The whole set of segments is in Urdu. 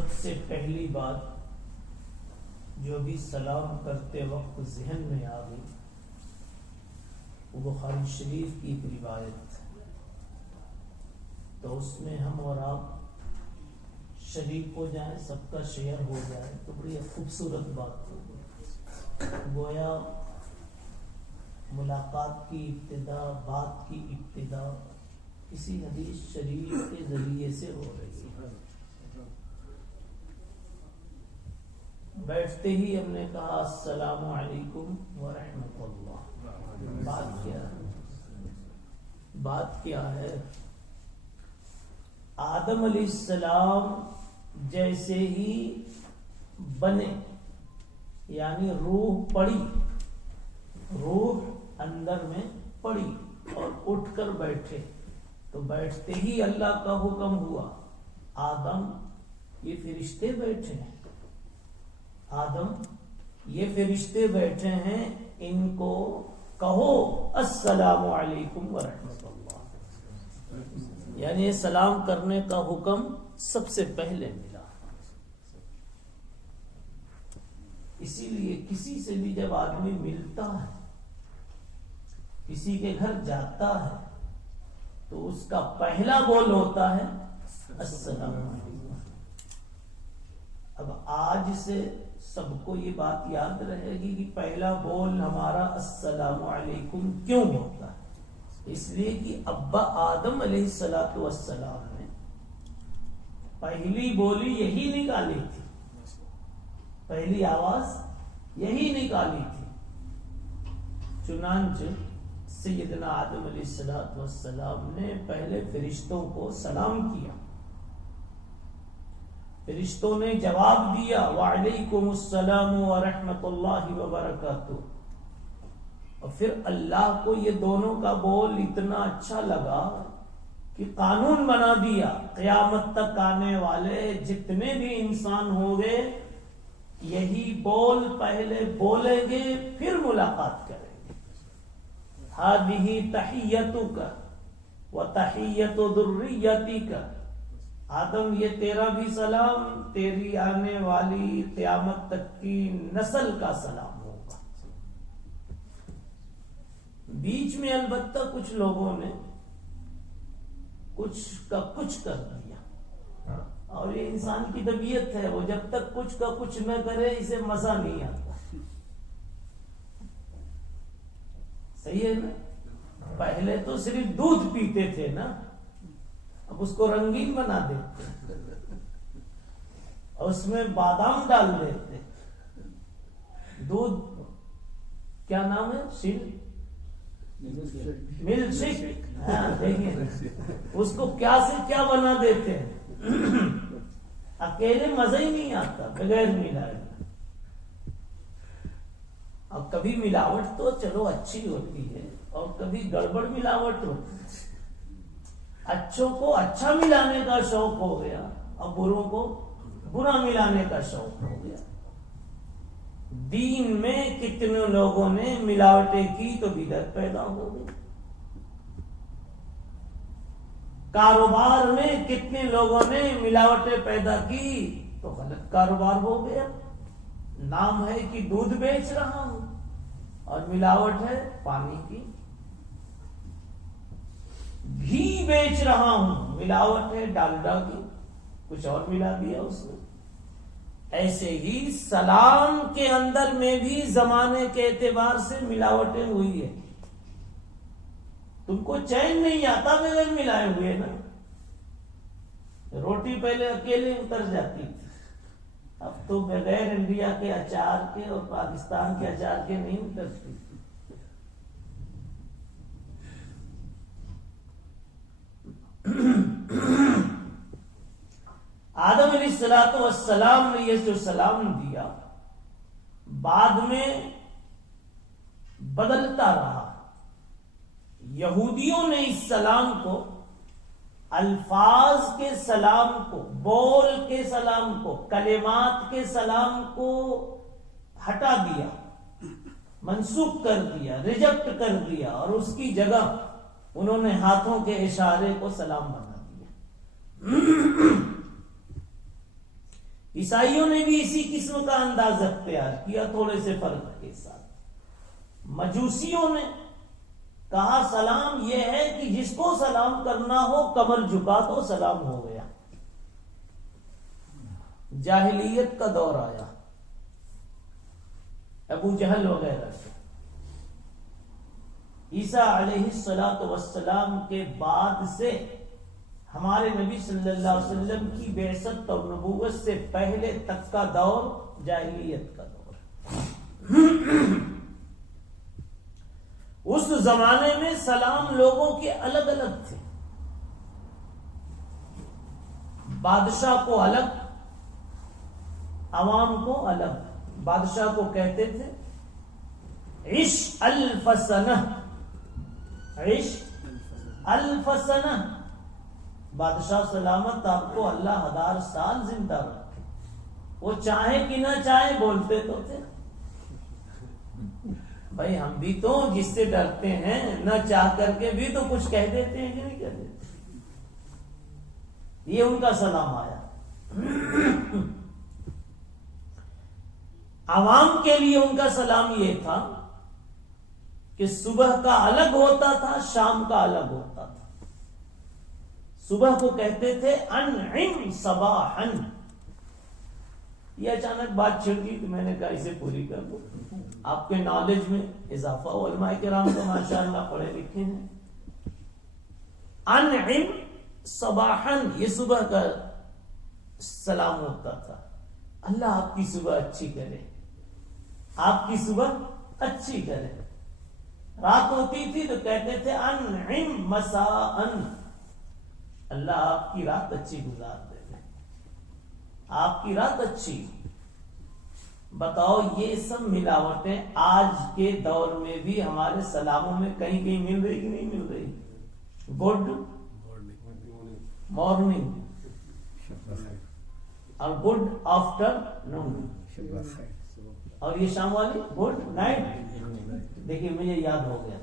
سب سے پہلی بات جو بھی سلام کرتے وقت ذہن میں آ گئی وہ بخاری شریف کی ایک روایت ہے، تو اس میں ہم اور آپ شریک ہو جائیں، سب کا شیئر ہو جائے تو بڑی خوبصورت بات ہوگی۔ گویا ملاقات کی ابتدا، بات کی ابتدا کسی حدیث شریف کے ذریعے سے ہو رہی ہے۔ بیٹھتے ہی ہم نے کہا السلام علیکم ورحمۃ اللہ۔ بات کیا ہے؟ بات کیا ہے؟ آدم علیہ السلام جیسے ہی بنے، یعنی روح پڑی، روح اندر میں پڑی اور اٹھ کر بیٹھے، تو بیٹھتے ہی اللہ کا حکم ہوا، آدم یہ فرشتے بیٹھے ہیں، آدم یہ فرشتے بیٹھے ہیں، ان کو کہو السلام علیکم ورحمۃ اللہ، یعنی سلام کرنے کا حکم سب سے پہلے ملا۔ اسی لیے کسی سے بھی جب آدمی ملتا ہے، کسی کے گھر جاتا ہے، تو اس کا پہلا بول ہوتا ہے السلام علیکم۔ اب آج سے سب کو یہ بات یاد رہے گی کہ پہلا بول ہمارا السلام علیکم کیوں ہوتا ہے؟ اس لیے کہ ابا آدم علیہ السلام نے پہلی بولی یہی نکالی تھی، پہلی آواز یہی نکالی تھی۔ چنانچہ سیدنا آدم علیہ السلام نے پہلے فرشتوں کو سلام کیا، فرشتوں نے جواب دیا وعلیکم السلام ورحمۃ اللہ وبرکاتہ، اور پھر اللہ کو یہ دونوں کا بول اتنا اچھا لگا کہ قانون بنا دیا، قیامت تک آنے والے جتنے بھی انسان ہوں گے یہی بول پہلے بولیں گے، پھر ملاقات کریں گے۔ ہذہ تحیتک وتحیت ذریتک، آدم یہ تیرا بھی سلام، تیری آنے والی قیامت تک کی نسل کا سلام ہوگا۔ بیچ میں البتہ کچھ لوگوں نے کچھ کا کچھ کر دیا، اور یہ انسان کی طبیعت ہے، وہ جب تک کچھ کا کچھ نہ کرے اسے مزہ نہیں آتا۔ صحیح ہے نا؟ پہلے تو صرف دودھ پیتے تھے نا، اب اس کو رنگین بنا دیتے اور اس میں بادام ڈال دیتے، دودھ کیا نام ہے؟ ملک شیک، ہاں دیکھیں اس کو کیا سے کیا بنا دیتے ہیں، اکیلے مزہ ہی نہیں آتا بغیر ملائے۔ اب کبھی ملاوٹ تو چلو اچھی ہوتی ہے اور کبھی گڑبڑ ملاوٹ ہوتی ہے، اچھوں کو اچھا ملانے کا شوق ہو گیا اور بروں کو برا ملانے کا شوق ہو گیا۔ دین میں کتنے لوگوں نے ملاوٹیں کی تو بدعت پیدا ہو گئی، کاروبار میں کتنے لوگوں نے ملاوٹیں پیدا کی تو غلط کاروبار ہو گیا۔ نام ہے کہ دودھ بیچ رہا ہوں اور ملاوٹ ہے پانی کی، گھی بیچ رہا ہوں ملاوٹ ہے ڈالڈا کی، کچھ اور ملا دیا اس میں۔ ایسے ہی سلام کے اندر میں بھی زمانے کے اعتبار سے ملاوٹیں ہوئی ہے۔ تم کو چین نہیں آتا بغیر ملائے ہوئے نا، روٹی پہلے اکیلے اتر جاتی تھی، اب تو بغیر انڈیا کے اچار کے اور پاکستان کے اچار کے نہیں اترتی۔ آدم علیہ السلام نے یہ جو سلام دیا بعد میں بدلتا رہا۔ یہودیوں نے اس سلام کو، الفاظ کے سلام کو، بول کے سلام کو، کلمات کے سلام کو ہٹا دیا، منسوخ کر دیا، ریجیکٹ کر دیا، اور اس کی جگہ انہوں نے ہاتھوں کے اشارے کو سلام بنا دیا۔ عیسائیوں نے بھی اسی قسم کا انداز اختیار کیا تھوڑے سے فرق کے ساتھ. مجوسیوں نے کہا سلام یہ ہے کہ جس کو سلام کرنا ہو کمر جھکا تو سلام ہو گیا. جاہلیت کا دور آیا ابو جہل وغیرہ سے. عیسیٰ علیہ السلام کے بعد سے ہمارے نبی صلی اللہ علیہ وسلم کی بعثت اور نبوت سے پہلے تک کا دور جاہلیت کا دور. اس زمانے میں سلام لوگوں کے الگ الگ تھے. بادشاہ کو الگ، عوام کو الگ. بادشاہ کو کہتے تھے عش الف سنہ، عش الف سنہ. بادشاہ سلامت آپ کو اللہ 1000 سال زندہ رکھے. وہ چاہے کہ نہ چاہے بولتے تو تھے. بھائی ہم بھی تو جس سے ڈرتے ہیں نہ چاہ کر کے بھی تو کچھ کہہ دیتے ہیں کہ نہیں کہہ دیتے. یہ ان کا سلام آیا. عوام کے لیے ان کا سلام یہ تھا کہ صبح کا الگ ہوتا تھا، شام کا الگ ہوتا تھا. صبح کو کہتے تھے انعم صباحا. یہ اچانک بات چھڑ گئی تو میں نے کہا اسے پوری کر دو، آپ کے نالج میں اضافہ ہو. علماء کرام تو ماشاءاللہ پڑھے لکھے ہیں. انعم صباحا یہ صبح کا سلام ہوتا تھا. اللہ آپ کی صبح اچھی کرے، آپ کی صبح اچھی کرے. رات ہوتی تھی تو کہتے تھے انعم مساء، اللہ آپ کی رات اچھی گزار دے، آپ کی رات اچھی. بتاؤ یہ سب ملاوٹیں آج کے دور میں بھی ہمارے سلاموں میں کہیں کہیں مل رہی کہ نہیں مل رہی؟ گڈ مارننگ اور گڈ آفٹر نون، اور یہ شام والی گڈ نائٹ. دیکھیے مجھے یاد ہو گیا.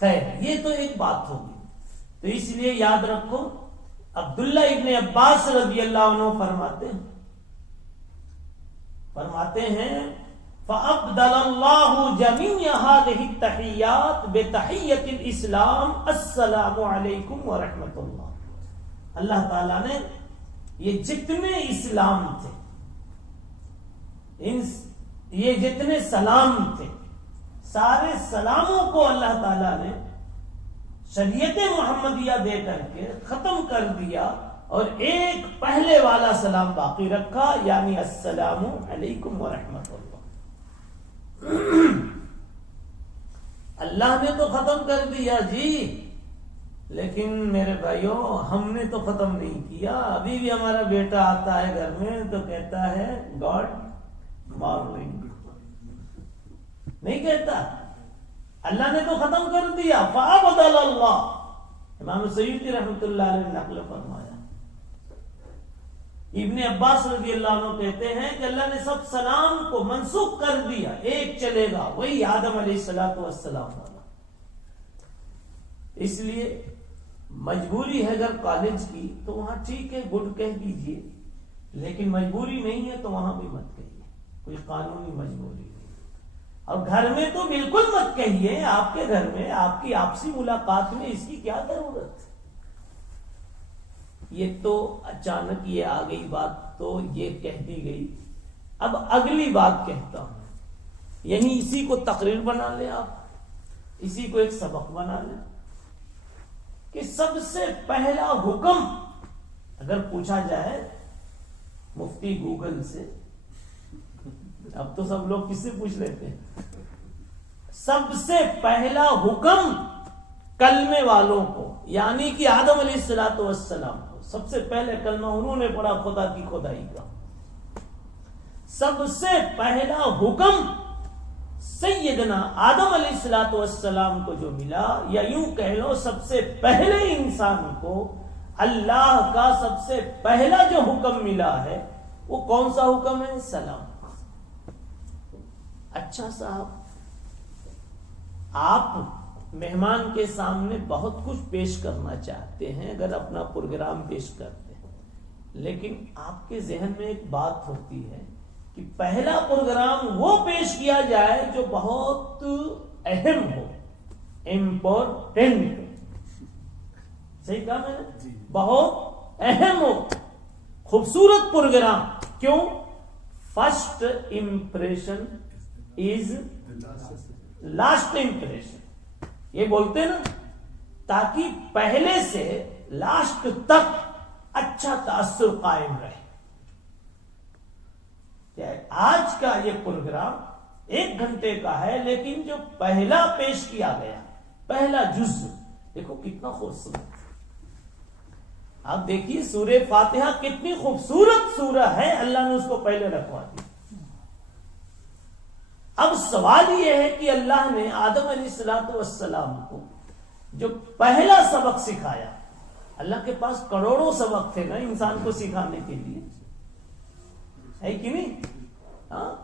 خیر یہ تو ایک بات ہوگی. تو اس لیے یاد رکھو عبداللہ ابن عباس رضی اللہ عنہ فرماتے ہیں فَأَبْدَلَ اللَّهُ جَمِيعَ هَذِهِ التَّحِيَّاتِ بِتَحِيَّةِ الْإِسْلَامِ السَّلَامُ عَلَيْكُمْ وَرَحْمَةُ اللَّهِ. اللہ تعالیٰ نے یہ جتنے اسلام تھے، یہ جتنے سلام تھے، سارے سلاموں کو اللہ تعالیٰ نے شریعت محمدیہ دے کر کے ختم کر دیا اور ایک پہلے والا سلام باقی رکھا، یعنی السلام علیکم ورحمۃ اللہ. اللہ نے تو ختم کر دیا جی، لیکن میرے بھائیوں ہم نے تو ختم نہیں کیا. ابھی بھی ہمارا بیٹا آتا ہے گھر میں تو کہتا ہے گاڈ مارننگ، نہیں کہتا. اللہ نے تو ختم کر دیا. فَأَبْدَلَ اللَّهُ، امام سیوطی رحمۃ اللہ علیہ نے نقل فرمایا. ابن عباس رضی اللہ عنہ کہتے ہیں کہ اللہ نے سب سلام کو منسوخ کر دیا، ایک چلے گا وہی آدم علیہ السلام والا. اس لیے مجبوری ہے اگر کالج کی تو وہاں ٹھیک ہے گڈ کہہ دیجئے، لیکن مجبوری نہیں ہے تو وہاں بھی مت کہیے، کوئی قانونی مجبوری نہیں. اور گھر میں تو بالکل مت کہیے. آپ کے گھر میں آپ کی آپسی ملاقات میں اس کی کیا ضرورت ہے؟ یہ تو اچانک یہ آ گئی بات تو یہ کہہ دی گئی. اب اگلی بات کہتا ہوں، یعنی اسی کو تقریر بنا لیں، آپ اسی کو ایک سبق بنا لیں کہ سب سے پہلا حکم اگر پوچھا جائے مفتی گوگل سے، اب تو سب لوگ کس سے پوچھ لیتے ہیں، سب سے پہلا حکم کلمے والوں کو یعنی کہ آدم علیہ السلام کو سب سے پہلے کلمہ انہوں نے پڑھا خدا کی خدائی کا. سب سے پہلا حکم سیدنا آدم علیہ السلام کو جو ملا، یا یوں کہہ لو سب سے پہلے انسان کو اللہ کا سب سے پہلا جو حکم ملا ہے وہ کون سا حکم ہے؟ سلام. اچھا صاحب، آپ مہمان کے سامنے بہت کچھ پیش کرنا چاہتے ہیں، اگر اپنا پروگرام پیش کرتے ہیں، لیکن آپ کے ذہن میں ایک بات ہوتی ہے کہ پہلا پروگرام وہ پیش کیا جائے جو بہت اہم ہو، امپورٹنٹ. صحیح کہا میں نے؟ بہت اہم ہو، خوبصورت پروگرام. کیوں؟ First impression is last impression. یہ بولتے نا، تاکہ پہلے سے لاسٹ تک اچھا تاثر قائم رہے. آج کا یہ پروگرام 1 گھنٹے کا ہے، لیکن جو پہلا پیش کیا گیا، پہلا جز، دیکھو کتنا خوبصورت. آپ دیکھیے سورہ فاتحہ کتنی خوبصورت سورہ ہے، اللہ نے اس کو پہلے رکھوا دی. اب سوال یہ ہے کہ اللہ نے آدم علیہ السلام کو جو پہلا سبق سکھایا، اللہ کے پاس کروڑوں سبق تھے نا انسان کو سکھانے کے لیے، ہے کہ نہیں؟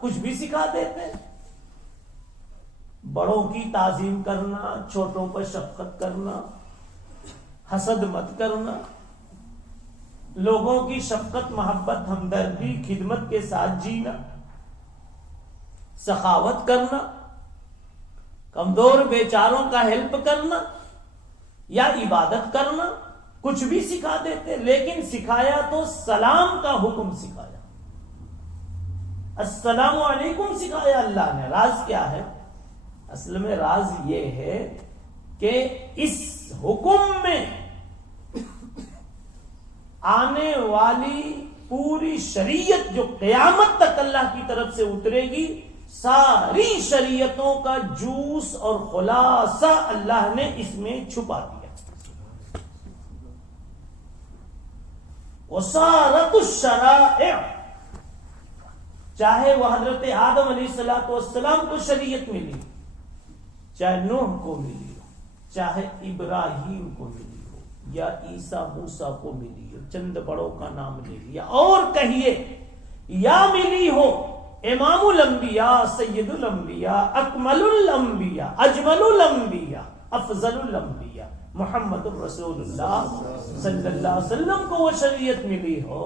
کچھ بھی سکھا دیتے. بڑوں کی تعظیم کرنا، چھوٹوں پر شفقت کرنا، حسد مت کرنا، لوگوں کی شفقت، محبت، ہمدردی، خدمت کے ساتھ جینا، سخاوت کرنا، کمزور بیچاروں کا ہیلپ کرنا یا عبادت کرنا، کچھ بھی سکھا دیتے. لیکن سکھایا تو سلام کا حکم سکھایا، السلام علیکم سکھایا اللہ نے. راز کیا ہے؟ اصل میں راز یہ ہے کہ اس حکم میں آنے والی پوری شریعت جو قیامت تک اللہ کی طرف سے اترے گی، ساری شریعتوں کا جوس اور خلاصہ اللہ نے اس میں چھپا دیا. وَصَارَتُ الشَّرَائِعُ، چاہے وہ حضرت آدم علیہ السلام کو شریعت ملی، چاہے نوح کو ملی ہو، چاہے ابراہیم کو ملی ہو، یا عیسیٰ موسیٰ کو ملی ہو، چند بڑوں کا نام لے لیا، اور کہیے یا ملی ہو امام الانبیاء، سید الانبیاء، اکمل الانبیاء، اجمل الانبیاء، افضل الانبیاء محمد الرسول اللہ صلی اللہ علیہ وسلم کو وہ شریعت ملی ہو،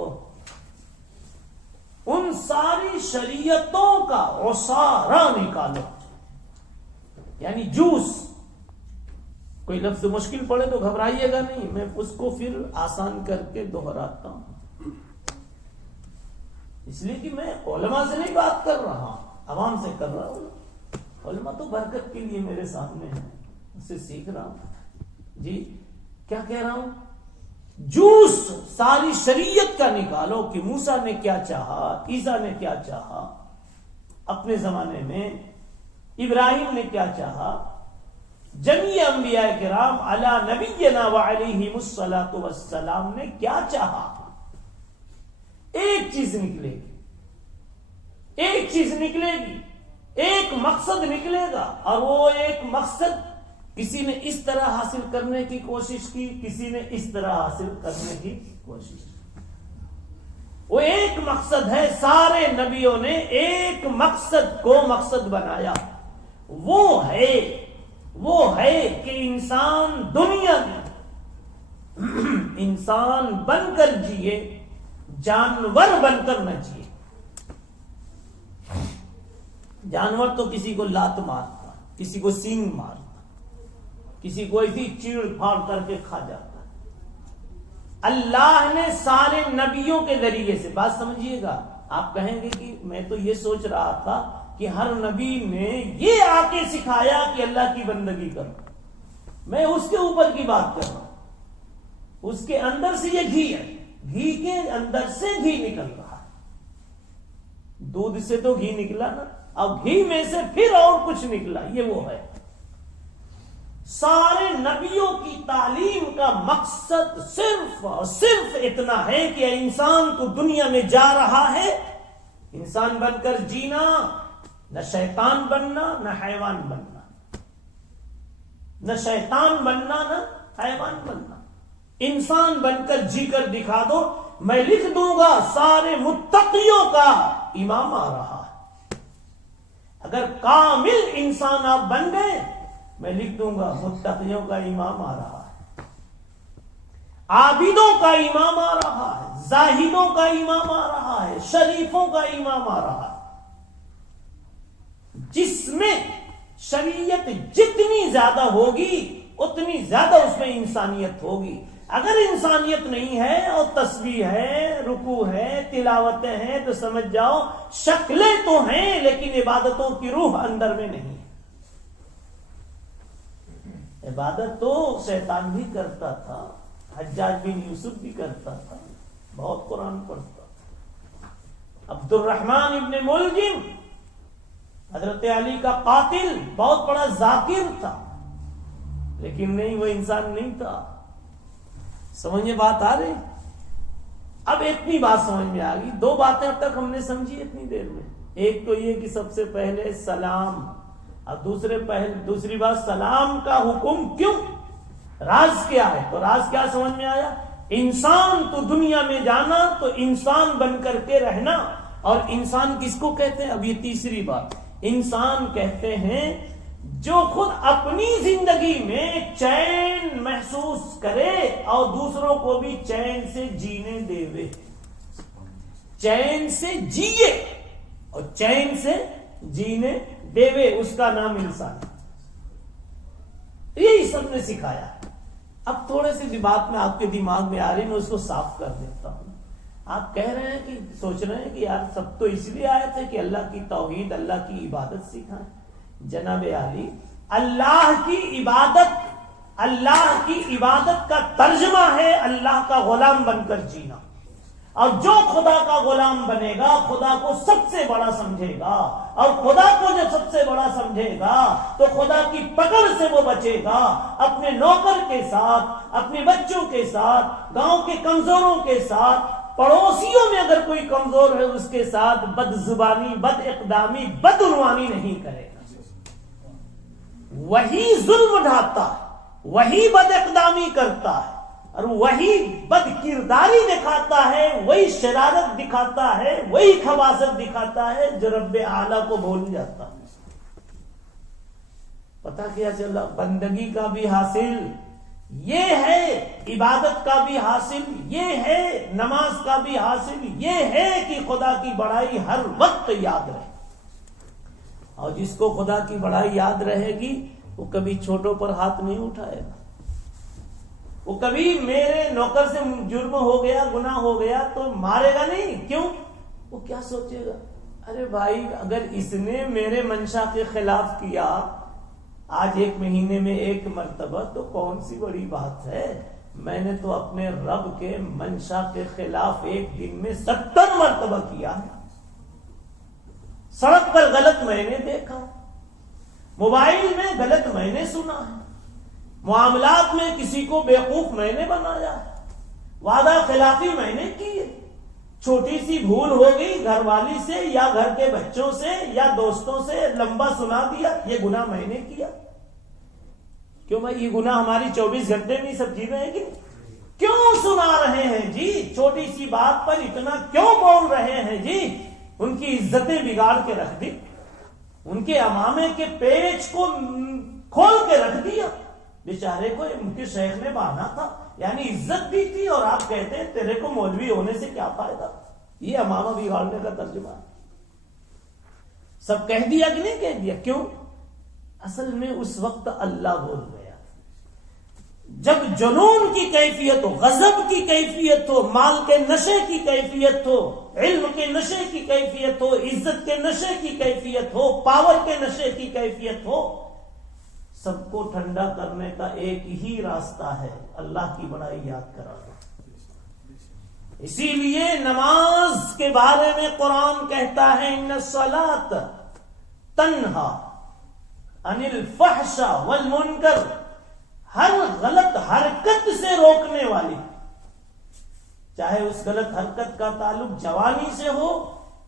ان ساری شریعتوں کا عصارہ نکالو، یعنی جوس. کوئی لفظ مشکل پڑے تو گھبرائیے گا نہیں، میں اس کو پھر آسان کر کے دہراتا ہوں، اس لیے کہ میں علماء سے نہیں بات کر رہا ہوں، عوام سے کر رہا ہوں. علماء تو برکت کے لیے میرے سامنے ہیں، اس سے سیکھ رہا ہوں. جی کیا کہہ رہا ہوں؟ جوس ساری شریعت کا نکالو کہ موسیٰ نے کیا چاہا، عیسیٰ نے کیا چاہا اپنے زمانے میں، ابراہیم نے کیا چاہا، جمیع انبیاء کرام علی نبینا وعلیہم الصلاۃ والسلام نے کیا چاہا. ایک چیز نکلے گی، ایک چیز نکلے گی، ایک مقصد نکلے گا، اور وہ ایک مقصد کسی نے اس طرح حاصل کرنے کی کوشش کی، کسی نے اس طرح حاصل کرنے کی کوشش کی. وہ ایک مقصد ہے، سارے نبیوں نے ایک مقصد کو مقصد بنایا، وہ ہے کہ انسان دنیا میں انسان بن کر جیے، جانور بن کر نہ جیے. جانور تو کسی کو لات مارتا، کسی کو سینگ مارتا، کسی کو ایسی چیڑ پھاڑ کر کے کھا جاتا. اللہ نے سارے نبیوں کے ذریعے سے، بات سمجھیے گا. آپ کہیں گے کہ میں تو یہ سوچ رہا تھا کہ ہر نبی نے یہ آ کے سکھایا کہ اللہ کی بندگی کرو. میں اس کے اوپر کی بات کر رہا ہوں. اس کے اندر سے یہ گھی ہے، گھی کے اندر سے گھی نکل رہا ہے. دودھ سے تو گھی نکلا نا، اب گھی میں سے پھر اور کچھ نکلا، یہ وہ ہے. سارے نبیوں کی تعلیم کا مقصد صرف اور صرف اتنا ہے کہ انسان تو دنیا میں جا رہا ہے، انسان بن کر جینا، نہ شیطان بننا نہ حیوان بننا، نہ شیطان بننا نہ حیوان بننا. انسان بن کر جی کر دکھا دو، میں لکھ دوں گا سارے متقیوں کا امام آ رہا ہے. اگر کامل انسان آپ بن گئے، میں لکھ دوں گا متقیوں کا امام آ رہا ہے. عابدوں کا امام آ رہا ہے، زاہدوں کا امام آ رہا ہے، شریفوں کا امام آ رہا ہے، جس میں شریعت جتنی زیادہ ہوگی اتنی زیادہ اس میں انسانیت ہوگی۔ اگر انسانیت نہیں ہے اور تسبیح ہے، رکوع ہے، تلاوتیں ہیں، تو سمجھ جاؤ شکلیں تو ہیں لیکن عبادتوں کی روح اندر میں نہیں ہے۔ عبادت تو شیطان بھی کرتا تھا، حجاج بن یوسف بھی کرتا تھا، بہت قرآن پڑھتا تھا۔ عبد الرحمن ابن ملجم حضرت علی کا قاتل بہت بڑا ذاکر تھا، لیکن نہیں، وہ انسان نہیں تھا۔ سمجھ میں بات آ رہی؟ اب اتنی بات سمجھ میں آ گئی، دو باتیں اب تک ہم نے سمجھی اتنی دیر میں۔ ایک تو یہ کہ سب سے پہلے سلام، اور دوسری بات سلام کا حکم کیوں، راز کیا ہے؟ تو راز کیا سمجھ میں آیا؟ انسان تو دنیا میں جانا تو انسان بن کر کے رہنا۔ اور انسان کس کو کہتے ہیں؟ اب یہ تیسری بات، انسان کہتے ہیں جو خود اپنی زندگی میں چین محسوس کرے اور دوسروں کو بھی چین سے جینے دے، چین سے جیے اور چین سے جینے دے، اس کا نام انسان ہے۔ یہی سب نے سکھایا۔ اب تھوڑے سی بات میں آپ کے دماغ میں آ رہی، میں اس کو صاف کر دیتا ہوں۔ آپ کہہ رہے ہیں کہ سوچ رہے ہیں کہ یار سب تو اس لیے آئے تھے کہ اللہ کی توحید، اللہ کی عبادت سکھائیں۔ جناب عالی، اللہ کی عبادت کا ترجمہ ہے اللہ کا غلام بن کر جینا، اور جو خدا کا غلام بنے گا خدا کو سب سے بڑا سمجھے گا، اور خدا کو جب سب سے بڑا سمجھے گا تو خدا کی پکڑ سے وہ بچے گا، اپنے نوکر کے ساتھ، اپنے بچوں کے ساتھ، گاؤں کے کمزوروں کے ساتھ، پڑوسیوں میں اگر کوئی کمزور ہے اس کے ساتھ بد زبانی، بد اقدامی، بدعنوانی نہیں کرے گا۔ وہی ظلم ڈھاتا ہے، وہی بد اقدامی کرتا ہے، اور وہی بد کرداری دکھاتا ہے، وہی شرارت دکھاتا ہے، وہی خباثت دکھاتا ہے جو رب اعلیٰ کو بھول جاتا ہے۔ پتہ کیا چلا؟ بندگی کا بھی حاصل یہ ہے، عبادت کا بھی حاصل یہ ہے، نماز کا بھی حاصل یہ ہے کہ خدا کی بڑائی ہر وقت یاد رہے، اور جس کو خدا کی بڑائی یاد رہے گی وہ کبھی چھوٹوں پر ہاتھ نہیں اٹھائے گا، وہ کبھی میرے نوکر سے جرم ہو گیا، گناہ ہو گیا تو مارے گا نہیں۔ کیوں؟ وہ کیا سوچے گا، ارے بھائی اگر اس نے میرے منشا کے خلاف کیا آج 1 مہینے میں 1 مرتبہ تو کون سی بڑی بات ہے، میں نے تو اپنے رب کے منشا کے خلاف 1 دن میں 70 مرتبہ کیا ہے۔ سڑک پر غلط میں نے دیکھا، موبائل میں غلط میں نے سنا ہے، معاملات میں کسی کو بیوقوف میں نے بنایا ہے، وعدہ خلافی میں نے کی ہے، چھوٹی سی بھول ہو گئی گھر والی سے یا گھر کے بچوں سے یا دوستوں سے لمبا سنا دیا، یہ گناہ میں نے کیا۔ کیوں بھائی؟ یہ گناہ ہماری 24 گھنٹے میں سب جی رہے ہیں کہ کیوں سنا رہے ہیں جی؟ چھوٹی سی بات پر اتنا کیوں بول رہے ہیں جی؟ ان کی عزتیں بگاڑ کے رکھ دی، ان کے امامے کے پیچ کو کھول کے رکھ دیا، بیچارے کو ان کے شیخ نے باندھا تھا، یعنی عزت بھی تھی، اور آپ کہتے ہیں تیرے کو مولوی ہونے سے کیا فائدہ؟ یہ امامہ بگاڑنے کا ترجمہ ہے۔ سب کہہ دیا کہ نہیں کہہ دیا؟ کیوں؟ اصل میں اس وقت اللہ بول گیا۔ جب جنون کی کیفیت ہو، غضب کی کیفیت ہو، مال کے نشے کی کیفیت ہو، علم کے نشے کی کیفیت ہو، عزت کے نشے کی کیفیت ہو، پاور کے نشے کی کیفیت ہو، سب کو ٹھنڈا کرنے کا ایک ہی راستہ ہے، اللہ کی بڑائی یاد کرانا۔ اسی لیے نماز کے بارے میں قرآن کہتا ہے ان الصلاۃ تنہا عن الفحشاء والمنکر، ہر غلط حرکت سے روکنے والی، چاہے اس غلط حرکت کا تعلق جوانی سے ہو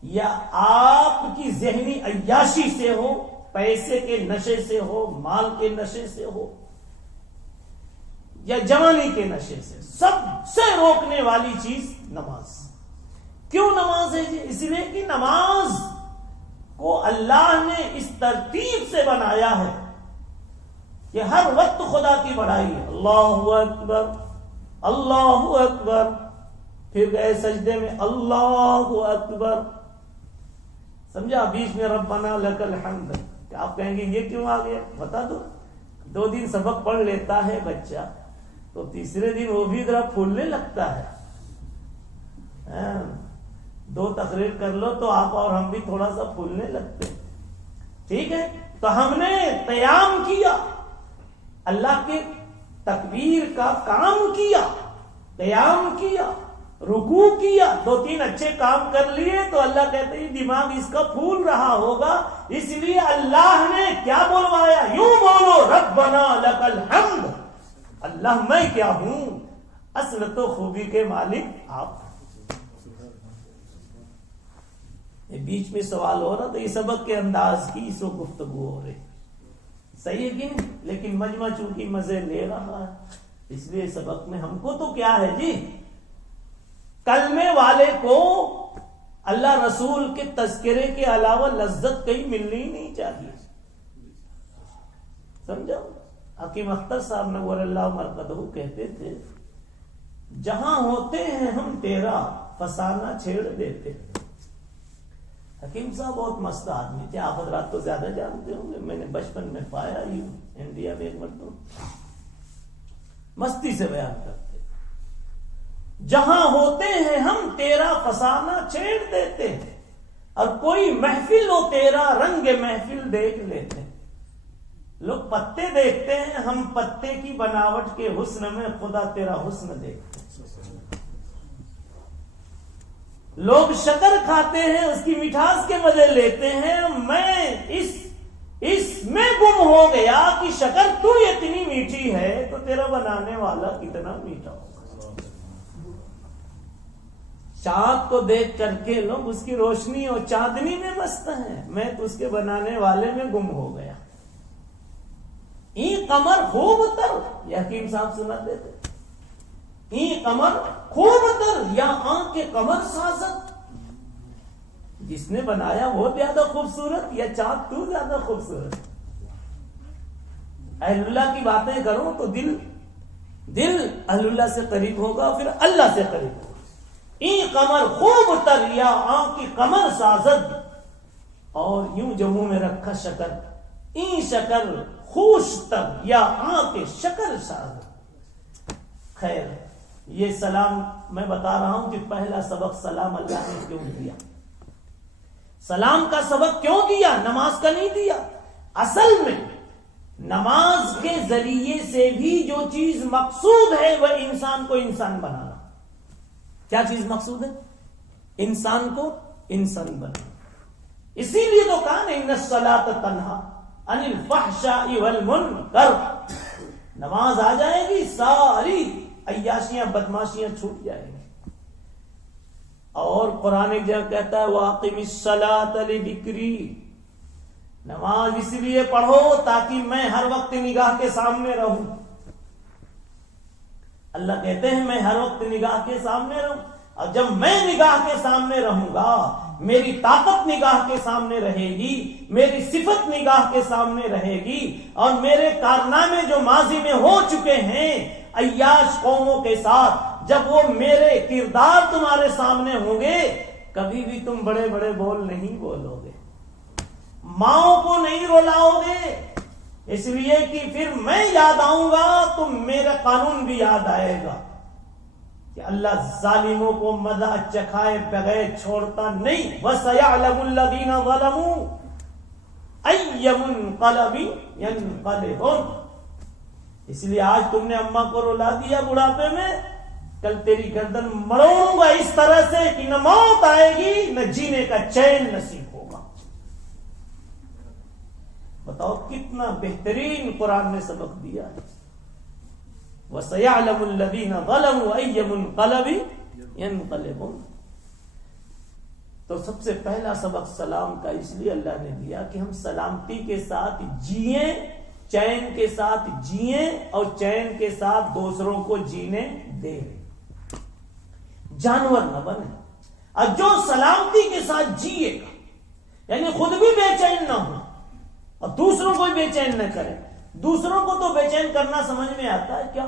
یا آپ کی ذہنی عیاشی سے ہو، پیسے کے نشے سے ہو، مال کے نشے سے ہو یا جوانی کے نشے سے، سب سے روکنے والی چیز نماز۔ کیوں نماز ہے جی؟ اس لیے کہ نماز کو اللہ نے اس ترتیب سے بنایا ہے کہ ہر وقت خدا کی بڑائی ہے، اللہ اکبر اللہ اکبر، پھر گئے سجدے میں اللہ اکبر، سمجھا؟ بیچ میں ربنا لک الحمد. کہ آپ کہیں گے یہ کیوں آ گیا؟ بتا دو. 2 دن سبق پڑھ لیتا ہے بچہ تو تیسرے دن وہ بھی ذرا پھولنے لگتا ہے. 2 تقریر کر لو تو آپ اور ہم بھی تھوڑا سا پھولنے لگتے. ٹھیک ہے، تو ہم نے قیام کیا، اللہ کے تکبیر کا کام کیا، قیام کیا، رکوع کیا، 2-3 اچھے کام کر لیے تو اللہ کہتے ہیں دماغ اس کا پھول رہا ہوگا، اس لیے اللہ نے کیا بولوایا؟ یوں بولو ربنا لک الحمد. اللہ میں کیا ہوں؟ اصل تو خوبی کے مالک آپ. یہ بیچ میں سوال ہو رہا تو یہ سبق کے انداز کی اس وقت گفتگو ہو رہی، صحیح ہے کہ نہیں؟ لیکن مجمع چونکہ مزے لے رہا ہے اس لیے سبق میں ہم کو تو کیا ہے جی، کلمے والے کو اللہ رسول کے تذکرے کے علاوہ لذت کہیں ملنی نہیں چاہیے. سمجھو؟ حکیم اختر صاحب نور اللہ مرقدہ کہتے تھے جہاں ہوتے ہیں ہم تیرا فسانہ چھیڑ دیتے. حکیم صاحب بہت مست آدمی تھے، آپ حضرات تو زیادہ جانتے ہوں گے، میں نے بچپن میں پایا ہی انڈیا میں ایک مرتبہ. مستی سے بیان کرتے جہاں ہوتے ہیں ہم تیرا فسانہ چھیڑ دیتے ہیں، اور کوئی محفل ہو تیرا رنگ محفل دیکھ لیتے. لوگ پتے دیکھتے ہیں، ہم پتے کی بناوٹ کے حسن میں خدا تیرا حسن دیکھتے ہیں. لوگ شکر کھاتے ہیں، اس کی مٹھاس کے مزے لیتے ہیں، میں اس میں گم ہو گیا کہ شکر تو اتنی میٹھی ہے تو تیرا بنانے والا کتنا میٹھا ہوگا. چاند کو دیکھ کر کے لوگ اس کی روشنی اور چاندنی میں مست ہیں، میں تو اس کے بنانے والے میں گم ہو گیا. این قمر خوب تر، یہ حکیم صاحب سناتے تھے، این قمر خوب تر یا آنکھ کے قمر سازت. جس نے بنایا وہ زیادہ خوبصورت یا چاند تو زیادہ خوبصورت؟ اہل اللہ کی باتیں کرو تو دل اہل اللہ سے قریب ہوگا، پھر اللہ سے قریب ہوگا. این قمر خوب تر یا آنکھ کی قمر سازد، اور یوں جو منہ میں رکھا شکر، این شکر خوش تر یا آنکھ شکر سازد. خیر، یہ سلام میں بتا رہا ہوں کہ پہلا سبق سلام اللہ نے کیوں دیا. سلام کا سبق کیوں دیا؟ نماز کا نہیں دیا. اصل میں نماز کے ذریعے سے بھی جو چیز مقصود ہے وہ انسان کو انسان بنانا. کیا چیز مقصود ہے؟ انسان کو انسان بنانا. اسی لیے تو کہا نا ان الصلاۃ تنہا عن الفحشاء والمنکر. نماز آ جائے گی ساری عیاشیاں بدماشیاں چھوٹ جائیں گی. اور قرآن ایک جگہ کہتا ہے وَأَقِمِ الصَّلَاةَ لِذِكْرِي. نماز اس لیے پڑھو تاکہ میں ہر وقت نگاہ کے سامنے رہوں. اللہ کہتے ہیں میں ہر وقت نگاہ کے سامنے رہوں، اور جب میں نگاہ کے سامنے رہوں گا میری طاقت نگاہ کے سامنے رہے گی، میری صفت نگاہ کے سامنے رہے گی، اور میرے کارنامے جو ماضی میں ہو چکے ہیں عیاش قوموں کے ساتھ، جب وہ میرے کردار تمہارے سامنے ہوں گے کبھی بھی تم بڑے بڑے بول نہیں بولو گے، ماؤں کو نہیں رلاؤ گے، اس لیے کہ پھر میں یاد آؤں گا تو میرا قانون بھی یاد آئے گا کہ اللہ ظالموں کو مزہ چکھائے بغیر چھوڑتا نہیں. وَسَيَعْلَمُ الَّذِينَ ظَلَمُوا أَيَّ مُنْقَلَبٍ يَنْقَلِبُونَ. اس لیے آج تم نے اماں کو رلا دیا بڑھاپے میں، کل تیری گردن مڑوں گا اس طرح سے کہ نہ موت آئے گی نہ جینے کا چین نصیب ہوگا. بتاؤ کتنا بہترین قرآن نے سبق دیا ہے. وَسَيَعْلَمُ الَّذِينَ ظَلَمُوا أَيَّ مُنْقَلَبٍ يَنْقَلِبُونَ. تو سب سے پہلا سبق سلام کا اس لیے اللہ نے دیا کہ ہم سلامتی کے ساتھ جئیں، چین کے ساتھ جئیں، اور چین کے ساتھ دوسروں کو جینے دیں، جانور نہ بنے. اور جو سلامتی کے ساتھ جیے گا یعنی خود بھی بے چین نہ ہو اور دوسروں کو بے چین نہ کرے. دوسروں کو تو بے چین کرنا سمجھ میں آتا ہے کیا؟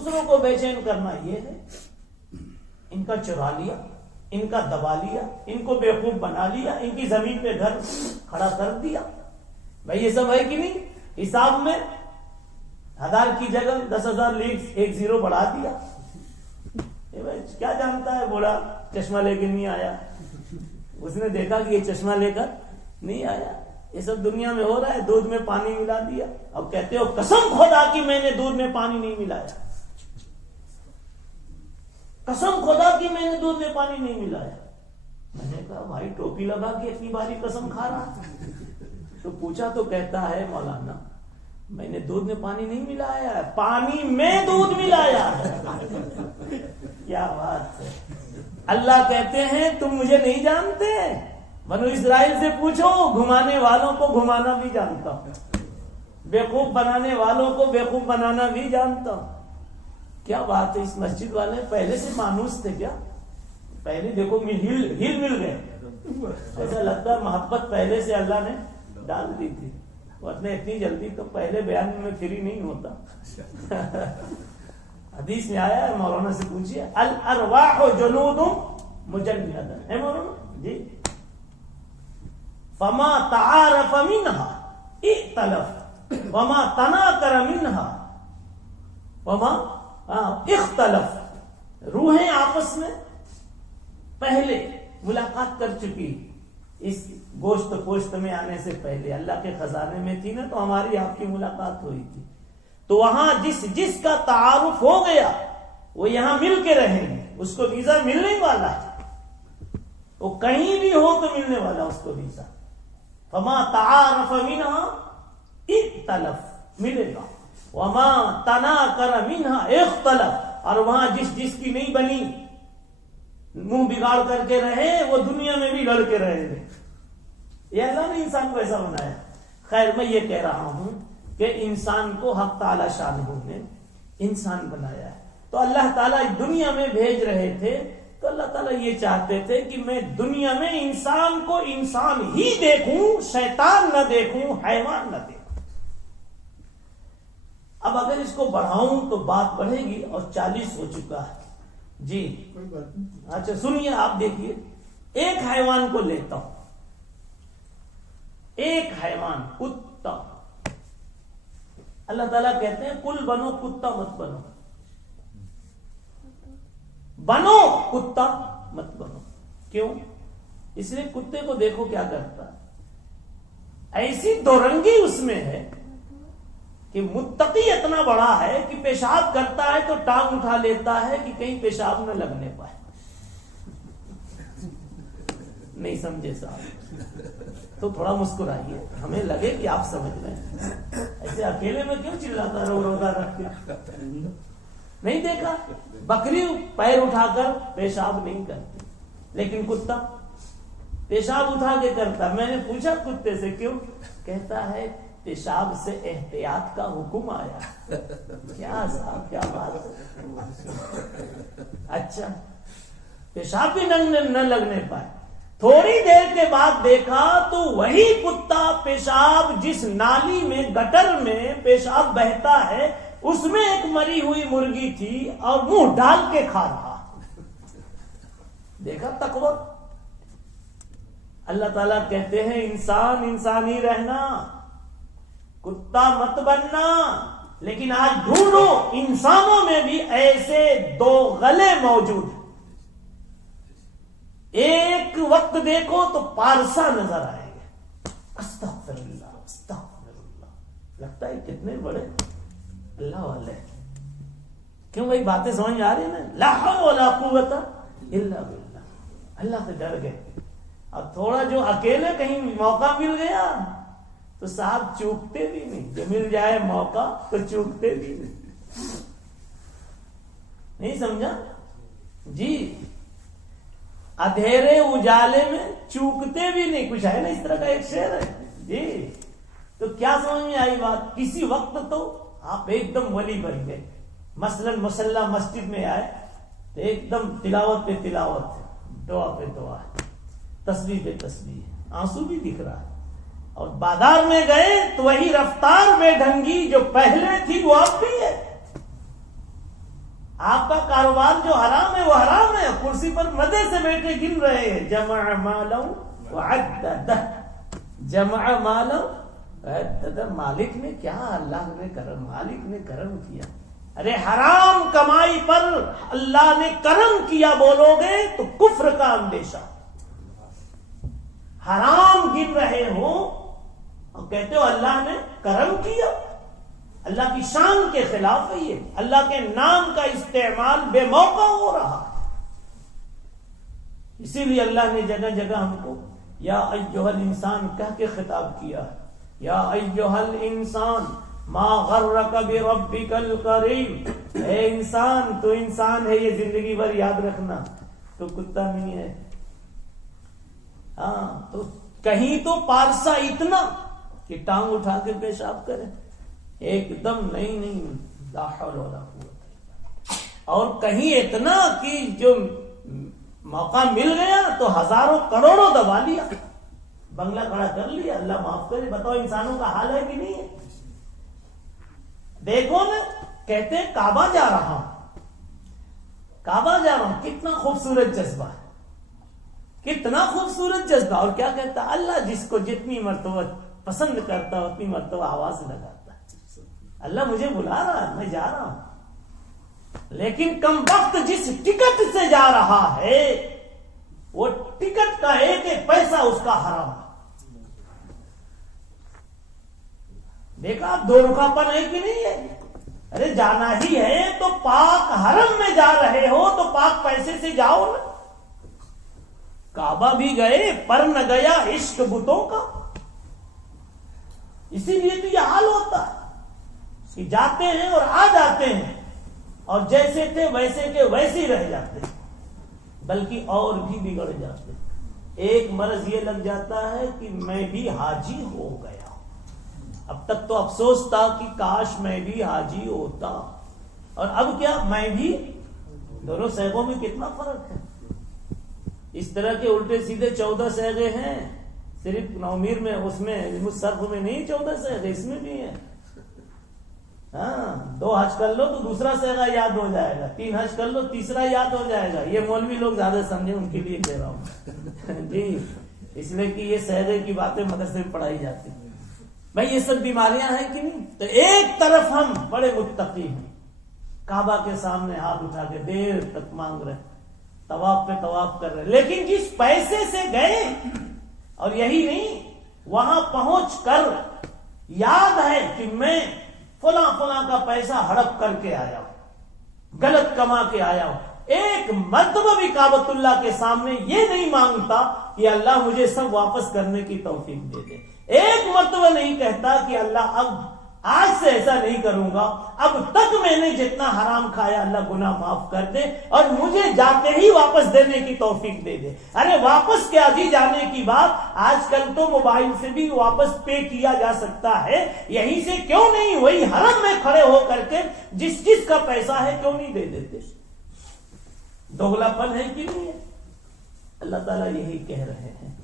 دوسروں کو بے چین کرنا یہ ہے. ان کا چرا لیا، ان کا دبا لیا، ان کو بیوقوف بنا لیا، ان کی زمین پہ گھر کھڑا کر دیا. بھائی یہ سب ہے کہ نہیں؟ حساب میں 1000 کی جگہ 10,000 لیڈز 1 0 بڑھا دیا. کیا جانتا ہے؟ بولا چشمہ لے کے نہیں آیا. اس نے دیکھا کہ یہ چشمہ لے کر نہیں آیا. یہ سب دنیا میں ہو رہا ہے. دودھ میں پانی ملا دیا. اب کہتے ہو قسم خدا کی میں نے دودھ میں پانی نہیں ملایا. قسم خدا کی میں نے دودھ میں پانی نہیں ملایا. میں نے کہا بھائی ٹوپی لگا کے اتنی باری قسم کھا رہا. تو پوچھا تو کہتا ہے مولانا میں نے دودھ میں پانی نہیں ملایا ہے، پانی میں دودھ ملایا ہے. کیا بات ہے. اللہ کہتے ہیں تم مجھے نہیں جانتے؟ بنو اسرائیل سے پوچھو، گھمانے والوں کو گھمانا بھی جانتا ہوں، بیوقوف بنانے والوں کو بیوقوف بنانا بھی جانتا ہوں. کیا بات ہے. اس مسجد والے پہلے سے مانوس تھے کیا؟ پہلے دیکھو ہل مل گئے. ایسا لگتا ہے محبت پہلے سے اللہ نے ڈال دی تھی، ورنہ اتنی جلدی تو پہلے بیان میں فری نہیں ہوتا. حدیث میں آیا ہے، مولانا سے پوچھئے الارواح جنود مجندہ ہے مولانا جی. فما تعارف منها ائتلف وما تناکر منها وما اختلف. روحیں آپس میں پہلے ملاقات کر چکی. اس گوشت پوشت میں آنے سے پہلے اللہ کے خزانے میں تھی نا، تو ہماری آپ کی ملاقات ہوئی تھی. تو وہاں جس کا تعارف ہو گیا وہ یہاں مل کے رہیں گے. اس کو ویزا ملنے والا ہے، وہ کہیں بھی ہو تو ملنے والا اس کو ویزا. فما تعارف منها اختلف ملے گا، وما تناکر منها اختلف. اور وہاں جس کی نہیں بنی منہ بگاڑ کر کے رہے، وہ دنیا میں بھی لڑ کے رہے گے. یہ اللہ نے انسان کو ایسا بنایا. خیر میں یہ کہہ رہا ہوں کہ انسان کو حق تعالی شانہ نے انسان بنایا ہے. تو اللہ تعالیٰ دنیا میں بھیج رہے تھے تو اللہ تعالیٰ یہ چاہتے تھے کہ میں دنیا میں انسان کو انسان ہی دیکھوں، شیطان نہ دیکھوں، حیوان نہ دیکھوں. اب اگر اس کو بڑھاؤں تو بات بڑھے گی، اور 40 ہو چکا ہے جی. اچھا سنیے، آپ دیکھیے ایک حیوان کو لیتا ہوں. ایک حیوان کتا. اللہ تعالیٰ کہتے ہیں کل بنو کتا مت بنو. بنو کتا مت بنو. کیوں؟ اس لیے کتے کو دیکھو کیا کرتا ہے. ایسی دو رنگی اس میں ہے کہ متقی اتنا بڑا ہے کہ پیشاب کرتا ہے تو ٹانگ اٹھا لیتا ہے کہ کہیں پیشاب نہ لگنے پائے. نہیں سمجھے صاحب تو تھوڑا مسکرائیے، ہمیں لگے کہ آپ سمجھ رہے ہیں. ایسے اکیلے میں کیوں چلاتا رو روزہ رکھ کے؟ نہیں دیکھا بکری پیر اٹھا کر پیشاب نہیں کرتی، لیکن کتا پیشاب اٹھا کے کرتا. میں نے پوچھا کتے سے کیوں؟ کہتا ہے پیشاب سے احتیاط کا حکم آیا. کیا صاحب کیا بات ہے. اچھا پیشاب بھی نہ لگنے پائے. تھوڑی دیر کے بعد دیکھا تو وہی کتا پیشاب جس نالی میں گٹر میں پیشاب بہتا ہے اس میں ایک مری ہوئی مرغی تھی اور منہ ڈال کے کھا رہا. دیکھا تقوی. اللہ تعالیٰ کہتے ہیں انسان ہی رہنا، کتا مت بننا. لیکن آج ڈھونڈو انسانوں میں بھی ایسے دو غلے موجود ہیں. ایک وقت دیکھو تو پارسا نظر آئے گا. استغفر اللہ استغفر اللہ. لگتا ہے کتنے بڑے اللہ والے. کیوں بھائی باتیں سمجھ آ رہی ہیں نا. لا حول ولا قوت الا باللہ. اللہ سے ڈر گئے. اب تھوڑا جو اکیلے کہیں موقع مل گیا تو صاحب چوکتے بھی نہیں. جو مل جائے موقع تو چوکتے بھی نہیں سمجھا جی. اندھیرے اجالے میں چوکتے بھی نہیں. کچھ ہے نا اس طرح کا ایک شعر ہے جی. تو کیا سمجھ میں آئی بات؟ کسی وقت تو آپ ایک دم ولی بن گئے. مثلا مسلح مسجد میں آئے تو ایک دم تلاوت پہ تلاوت، دعا پہ دعا، تسبیح پہ تسبیح، آنسو بھی دکھ رہا ہے. اور بازار میں گئے تو وہی رفتار بے ڈھنگی جو پہلے تھی وہ اب بھی ہے. آپ کا کاروبار جو حرام ہے وہ حرام ہے، کرسی پر مزے سے بیٹھے گن رہے ہیں، جمع مالا وعددہ، جمع مالا وعددہ، مالک نے کیا، اللہ نے کرم، مالک نے کرم کیا. ارے حرام کمائی پر اللہ نے کرم کیا بولو گے تو کفر کا اندیشہ. حرام گن رہے ہو اور کہتے ہو اللہ نے کرم کیا، اللہ کی شان کے خلاف ہے یہ. اللہ کے نام کا استعمال بے موقع ہو رہا. اسی لیے اللہ نے جگہ جگہ ہم کو یا ایھا الانسان کہہ کے خطاب کیا. یا ایھا الانسان ما غرک بربک الکریم، اے انسان تو انسان ہے، یہ زندگی بھر یاد رکھنا، تو کتا نہیں ہے. ہاں تو کہیں تو پارسا اتنا کہ ٹانگ اٹھا کے پیشاب کرے، ایک دم نہیں لا حول ولا قوت. اور کہیں اتنا کہ جو موقع مل گیا تو ہزاروں کروڑوں دبا لیا، بنگلہ کھڑا کر لیا. اللہ معاف کرے. بتاؤ انسانوں کا حال ہے کہ نہیں ہے؟ دیکھو نا، کہتے ہیں کعبہ جا رہا ہوں، کعبہ جا رہا ہوں، کتنا خوبصورت جذبہ ہے، کتنا خوبصورت جذبہ. اور کیا کہتا ہے اللہ، جس کو جتنی مرتبہ پسند کرتا ہے اتنی مرتبہ آواز لگاتا ہے. اللہ مجھے بلا رہا ہے، میں جا رہا ہوں. لیکن کم وقت جس ٹکٹ سے جا رہا ہے وہ ٹکٹ کا ایک ایک پیسہ اس کا حرام ہے. دیکھا دو رخاپن ہے کہ نہیں ہے؟ ارے جانا ہی ہے تو پاک حرم میں جا رہے ہو تو پاک پیسے سے جاؤ نا. کعبہ بھی گئے پر نہ گیا عشق بتوں کا. اسی لیے تو یہ حال ہوتا ہے کہ جاتے ہیں اور آ جاتے ہیں اور جیسے تھے ویسے کے ویسے ہی رہ جاتے ہیں، بلکہ اور بھی بگڑ جاتے ہیں. ایک مرض یہ لگ جاتا ہے کہ میں بھی حاجی ہو گیا. اب تک تو افسوس تھا کہ کاش میں بھی حاجی ہوتا، اور اب کیا میں بھی. دونوں صیغوں میں کتنا فرق ہے. اس طرح کے الٹے سیدھے 14 صیغے ہیں، صرف نومیر میں، اس میں صرف میں نہیں 14 صیغے، اس میں بھی ہیں. ہاں 2 حج کر لو تو دوسرا صیغہ یاد ہو جائے گا، 3 حج کر لو تیسرا یاد ہو جائے گا. یہ مولوی لوگ زیادہ سمجھے ان کے لیے کہہ رہا ہوں جی، اس لیے کہ یہ صیغے کی باتیں مدرسے میں پڑھائی جاتی. بھائی یہ سب بیماریاں ہیں کہ نہیں؟ تو ایک طرف ہم بڑے متقی ہیں، کعبہ کے سامنے ہاتھ اٹھا کے دیر تک مانگ رہے، طواف پہ طواف کر رہے، لیکن جس پیسے سے گئے، اور یہی نہیں وہاں پہنچ کر یاد ہے کہ میں فلاں فلاں کا پیسہ ہڑپ کر کے آیا ہوں، غلط کما کے آیا ہوں. ایک مرتبہ بھی کعبۃ اللہ کے سامنے یہ نہیں مانگتا کہ اللہ مجھے سب واپس کرنے کی توفیق دے دے. ایک مرتبہ نہیں کہتا کہ اللہ اب آج سے ایسا نہیں کروں گا، اب تک میں نے جتنا حرام کھایا اللہ گناہ معاف کر دے اور مجھے جاتے ہی واپس دینے کی توفیق دے دے. ارے واپس کیا جی جانے کی بات، آج کل تو موبائل سے بھی واپس پے کیا جا سکتا ہے. یہیں سے کیوں نہیں وہی حرم میں کھڑے ہو کر کے جس جس کا پیسہ ہے کیوں نہیں دے دیتے؟ دوگلا پن ہے کہ نہیں ہے؟ اللہ تعالیٰ یہی کہہ رہے ہیں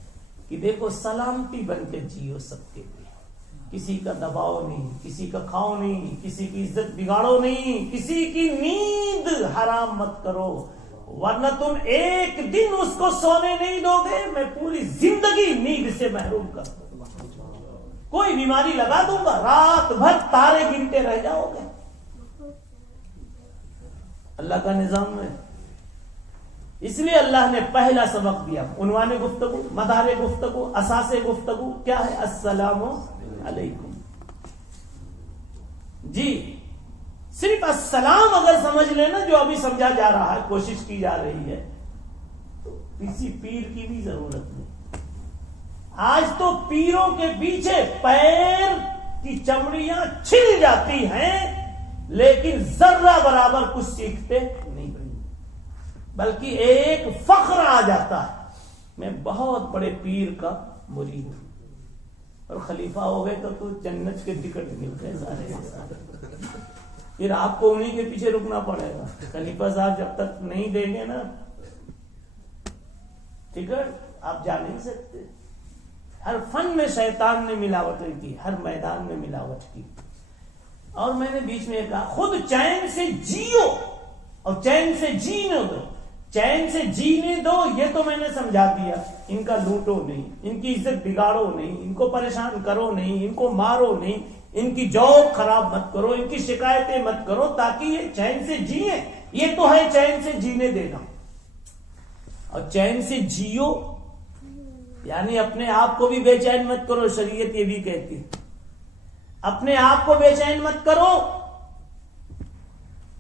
کہ دیکھو سلامتی بن کے جیو سب کے لیے، کسی کا دباؤ نہیں، کسی کا کھاؤ نہیں، کسی کی عزت بگاڑو نہیں، کسی کی نیند حرام مت کرو، ورنہ تم ایک دن اس کو سونے نہیں دو گے میں پوری زندگی نیند سے محروم کر دوں گا، کوئی بیماری لگا دوں گا، رات بھر تارے گنتے رہ جاؤ گے. اللہ کا نظام ہے. اس لیے اللہ نے پہلا سبق دیا، عنوان گفتگو، مدار گفتگو، اساس گفتگو کیا ہے؟ السلام علیکم. جی صرف السلام اگر سمجھ لینا جو ابھی سمجھا جا رہا ہے، کوشش کی جا رہی ہے، تو کسی پیر کی بھی ضرورت نہیں. آج تو پیروں کے پیچھے پیر کی چمڑیاں چھل جاتی ہیں لیکن ذرہ برابر کچھ سیکھتے نہیں، بلکہ ایک فخر آ جاتا ہے میں بہت بڑے پیر کا مرید ہوں، اور خلیفہ ہو گئے تو جنت کے ٹکٹ ملتے ہیں سارے. پھر آپ کو انہیں کے پیچھے رکنا پڑے گا. خلیفہ صاحب جب تک نہیں دیں گے نا ٹکٹ آپ جا نہیں سکتے. ہر فن میں شیطان نے ملاوٹ کی، ہر میدان میں ملاوٹ کی. اور میں نے بیچ میں کہا خود چین سے جیو اور چین سے جینے دو. چین سے جینے دو یہ تو میں نے سمجھا دیا. ان کا لوٹو نہیں, ان کی عزت بگاڑو نہیں, ان کو پریشان کرو نہیں, ان کو مارو نہیں, ان کی جاب خراب مت کرو, ان کی شکایتیں مت کرو تاکہ یہ چین سے جیے. یہ تو ہے چین سے جینے دینا. اور چین سے جیو یعنی اپنے آپ کو بھی بے چین مت کرو. شریعت یہ بھی کہتی ہے اپنے آپ کو بے چین مت کرو.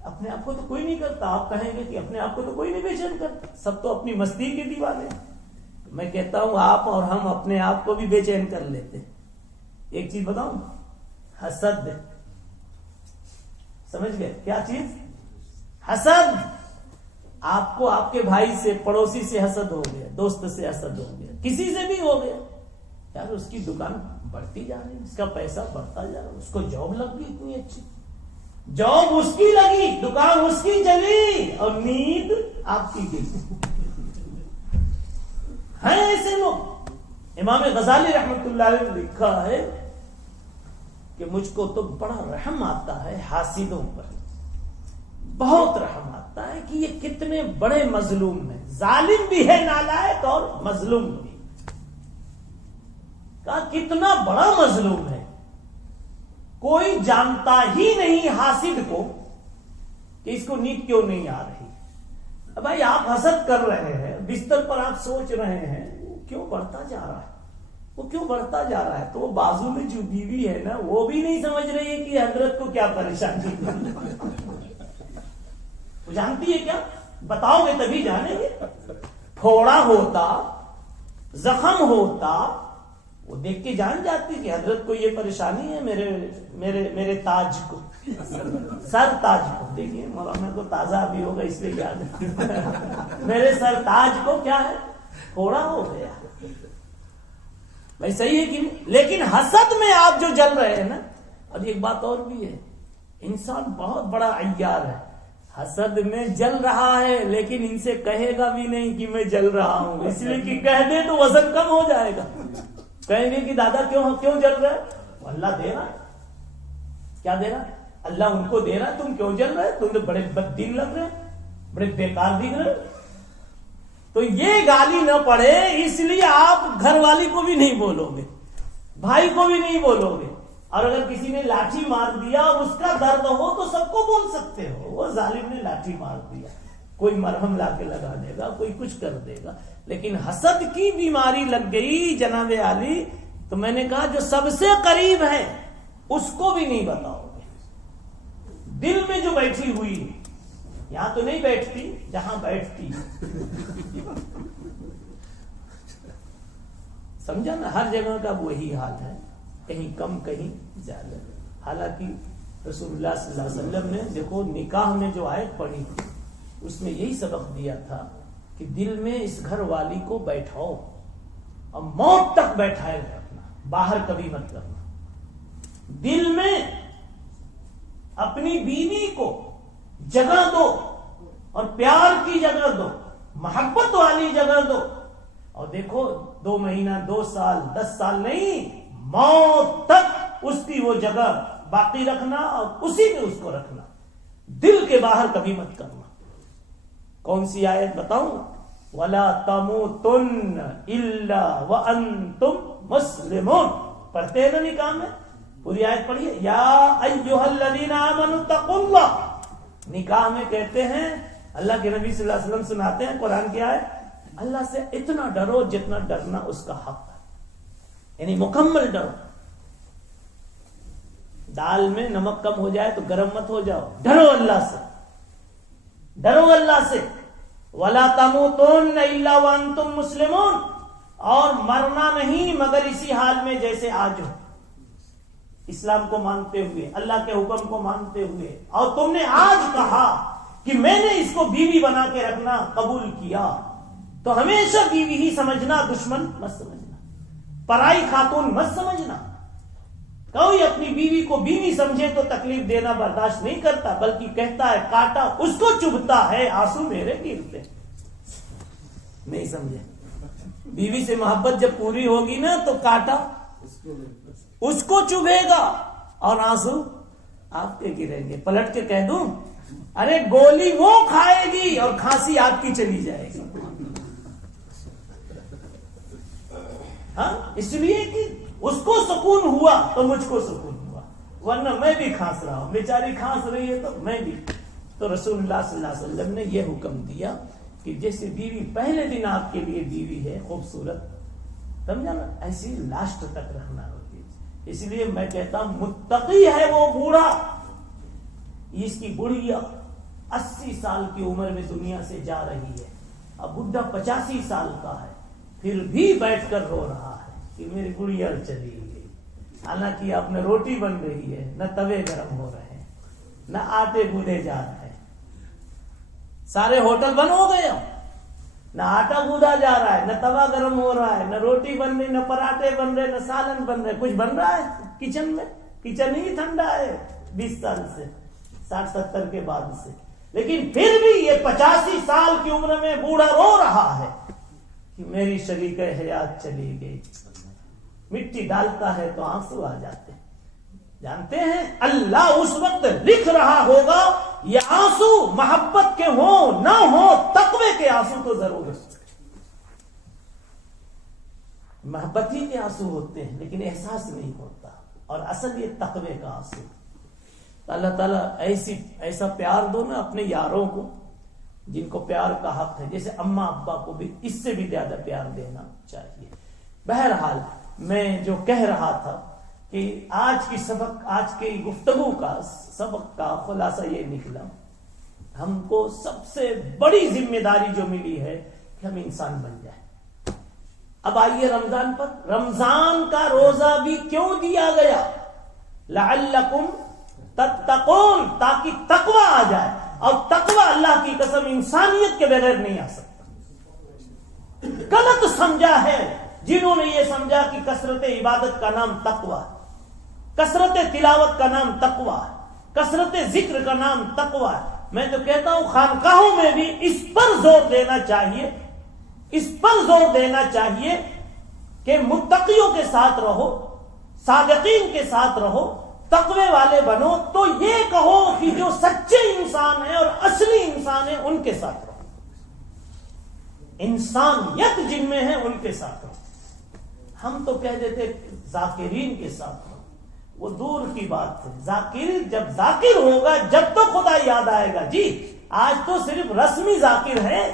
اپنے آپ کو تو کوئی نہیں کرتا. آپ کہیں گے کہ اپنے آپ کو تو کوئی نہیں بے چین کرتا, سب تو اپنی مستی کے دیوانے. میں کہتا ہوں آپ اور ہم اپنے آپ کو بھی بے چین کر لیتے. ایک چیز بتاؤں, حسد. سمجھ گئے کیا چیز؟ حسد. آپ کو آپ کے بھائی سے, پڑوسی سے حسد ہو گیا, دوست سے حسد ہو گیا, کسی سے بھی ہو گیا. یار اس کی دکان بڑھتی جا رہی, اس کا پیسہ بڑھتا جا رہا, اس کو جاب لگ گئی اتنی اچھی, جاب اس کی لگی, دکان اس کی چلی, اور نیند آپ کی گئی. ہیں ایسے لوگ. امام غزالی رحمت اللہ علیہ نے لکھا ہے کہ مجھ کو تو بڑا رحم آتا ہے حاسدوں پر, بہت رحم آتا ہے کہ یہ کتنے بڑے مظلوم ہیں. ظالم بھی ہے نالائق اور مظلوم بھی. کہا کتنا بڑا مظلوم ہے, کوئی جانتا ہی نہیں حاسد کو کہ اس کو نیند کیوں نہیں آ رہی. بھائی آپ حسد کر رہے ہیں, بستر پر آپ سوچ رہے ہیں وہ کیوں بڑھتا جا رہا ہے, وہ کیوں بڑھتا جا رہا ہے. تو وہ بازو میں جو بیوی ہے نا وہ بھی نہیں سمجھ رہی ہے کہ حضرت کو کیا پریشانی وہ جانتی ہے کیا؟ بتاؤ گے تبھی جانیں گے. پھوڑا ہوتا, زخم ہوتا, وہ دیکھ کے جان جاتی کہ حضرت کو یہ پریشانی ہے. میرے تاج کو, سر تاج کو, دیکھیے مولانا کو تازہ بھی ہوگا اس لیے یاد ہے. میرے سر تاج کو کیا ہے, پھوڑا ہو گیا. بھائی صحیح ہے کہ نہیں؟ لیکن حسد میں آپ جو جل رہے ہیں نا. اور ایک بات اور بھی ہے, انسان بہت بڑا عیار ہے, حسد میں جل رہا ہے لیکن ان سے کہے گا بھی نہیں کہ میں جل رہا ہوں, اس لیے کہ کہہ دے تو وزن کم ہو جائے گا. کہیں گے کہ دادا کیوں جل رہا ہے؟ اللہ دے رہا ہے. کیا دے رہا ہے؟ اللہ ان کو دے رہا ہے, تم کیوں جل رہے؟ تم تو بڑے بددین لگ رہے, بڑے بیکار دکھ رہے. تو یہ گالی نہ پڑے اس لیے آپ گھر والی کو بھی نہیں بولو گے, بھائی کو بھی نہیں بولو گے. اور اگر کسی نے لاٹھی مار دیا اور اس کا درد ہو تو سب کو بول سکتے ہو, وہ ظالم نے لاٹھی مار دیا, کوئی مرہم لا کے لگا دے گا, کوئی کچھ کر دے گا. لیکن حسد کی بیماری لگ گئی جناب عالی, تو میں نے کہا جو سب سے قریب ہے اس کو بھی نہیں بتاؤ گے. دل میں جو بیٹھی ہوئی ہے, یہاں تو نہیں بیٹھتی, جہاں بیٹھتی سمجھا نا, ہر جگہ کا وہی حال ہے, کہیں کم کہیں زیادہ. حالانکہ رسول اللہ صلی اللہ علیہ وسلم نے دیکھو نکاح میں جو آیت پڑھی تھی اس میں یہی سبق دیا تھا کہ دل میں اس گھر والی کو بیٹھاؤ اور موت تک بیٹھائے رکھنا, باہر کبھی مت کرنا. دل میں اپنی بیوی کو جگہ دو اور پیار کی جگہ دو, محبت والی جگہ دو. اور دیکھو 2 مہینہ, 2 سال, 10 سال نہیں, موت تک اس کی وہ جگہ باقی رکھنا اور اسی میں اس کو رکھنا, دل کے باہر کبھی مت کرنا. کون سی آیت بتاؤں؟ وَلَا تَمُوتُنَّ إِلَّا وَأَنْتُمْ مُسْلِمُونَ. پڑھتے ہیں نا نکاح میں, پوری آیت پڑھیے. یا ایھا الذین آمنوا اتقوا اللہ. نکاح میں کہتے ہیں, اللہ کے نبی صلی اللہ علیہ وسلم سناتے ہیں قرآن کی آیت, اللہ سے اتنا ڈرو جتنا ڈرنا اس کا حق ہے, یعنی مکمل ڈرو. دال میں نمک کم ہو جائے تو گرم مت ہو جاؤ, ڈرو اللہ سے, ڈرو اللہ سے. وَلَا تَمُوتُنَّ إِلَّا وَأَنْتُمْ مُسْلِمُونَ. اور مرنا نہیں مگر اسی حال میں جیسے آج ہو, اسلام کو مانتے ہوئے, اللہ کے حکم کو مانتے ہوئے. اور تم نے آج کہا کہ میں نے اس کو بیوی بنا کے رکھنا قبول کیا, تو ہمیشہ بیوی ہی سمجھنا, دشمن مت سمجھنا, پرائی خاتون مت سمجھنا. کوئی اپنی بیوی کو بیوی سمجھے تو تکلیف دینا برداشت نہیں کرتا, بلکہ کہتا ہے کاٹا اس کو چبھتا ہے, آنسو میرے گرتے. نہیں سمجھے؟ بیوی سے محبت جب پوری ہوگی نا تو کاٹا اس کو چبھے گا اور آنسو آپ کے گریں گے. پلٹ کے کہہ دوں ارے گولی وہ کھائے گی اور کھانسی آپ کی چلی جائے گی. ہاں اس لیے کہ اس کو سکون ہوا تو مجھ کو سکون ہوا, ورنہ میں بھی کھانس رہا ہوں, بیچاری کھانس رہی ہے تو میں بھی. تو رسول اللہ صلی اللہ علیہ وسلم نے یہ حکم دیا کہ جیسے بیوی پہلے دن آپ کے لیے بیوی ہے خوبصورت, سمجھا نا, ایسی لاسٹ تک رہنا ہوتی ہے. اس لیے میں کہتا ہوں متقی ہے وہ بوڑھا, اس کی بڑھیا 80 سال کی عمر میں دنیا سے جا رہی ہے, اب بڈھا 85 سال کا ہے, پھر بھی بیٹھ کر رو رہا ہے کہ میری بڑھیا چلی گئی. حالانکہ اب نہ روٹی بن رہی ہے, نہ توے گرم ہو رہے ہیں, نہ آٹے گودے جا رہے ہیں, سارے ہوٹل بند ہو گئے, نہ آٹا گودا جا رہا ہے, نہ توا گرم ہو رہا ہے, نہ روٹی بن رہی, نہ پراٹھے بن رہے, نہ سالن بن رہے. کچھ بن رہا ہے کچن میں؟ کچن ہی ٹھنڈا ہے 20 سال سے, 60-70 کے بعد سے. لیکن پھر بھی یہ 85 سال کی عمر میں بوڑھا رو رہا ہے کہ میری شریک حیات چلی گئی. مٹی ڈالتا ہے تو آنسو آ جاتے ہیں. جانتے ہیں اللہ اس وقت لکھ رہا ہوگا یہ آنسو محبت کے ہوں نہ ہوں, تقوی کے آنسو تو ضرور ہے. محبت ہی کے آنسو ہوتے ہیں لیکن احساس نہیں ہوتا, اور اصل یہ تقوی کا آنسو. اللہ تعالیٰ ایسا پیار دو نا اپنے یاروں کو جن کو پیار کا حق ہے. جیسے اماں ابا کو بھی اس سے بھی زیادہ پیار دینا چاہیے. بہرحال میں جو کہہ رہا تھا کہ آج کی گفتگو کا سبق کا خلاصہ یہ نکلا, ہم کو سب سے بڑی ذمہ داری جو ملی ہے کہ ہم انسان بن جائیں. اب آئیے رمضان پر, رمضان کا روزہ بھی کیوں دیا گیا؟ لعلکم تتقون, تاکہ تقوی آ جائے. اور تقوی اللہ کی قسم انسانیت کے بغیر نہیں آ سکتا. غلط سمجھا ہے جنہوں نے یہ سمجھا کہ کثرت عبادت کا نام تقوی, کثرت تلاوت کا نام تقوی, کثرت ذکر کا نام تقوی. میں تو کہتا ہوں خانقاہوں میں بھی اس پر زور دینا چاہیے, اس پر زور دینا چاہیے کہ متقیوں کے ساتھ رہو, صادقین کے ساتھ رہو, تقوی والے بنو. تو یہ کہو کہ جو سچے انسان ہیں اور اصلی انسان ہیں ان کے ساتھ رہو, انسانیت جن میں ہے ان کے ساتھ رہو. ہم تو کہہ دیتے ذاکرین کے ساتھ رہو, وہ دور کی بات ہے. ذاکر جب ذاکر ہوگا جب تو خدا یاد آئے گا. جی آج تو صرف رسمی ذاکر ہے.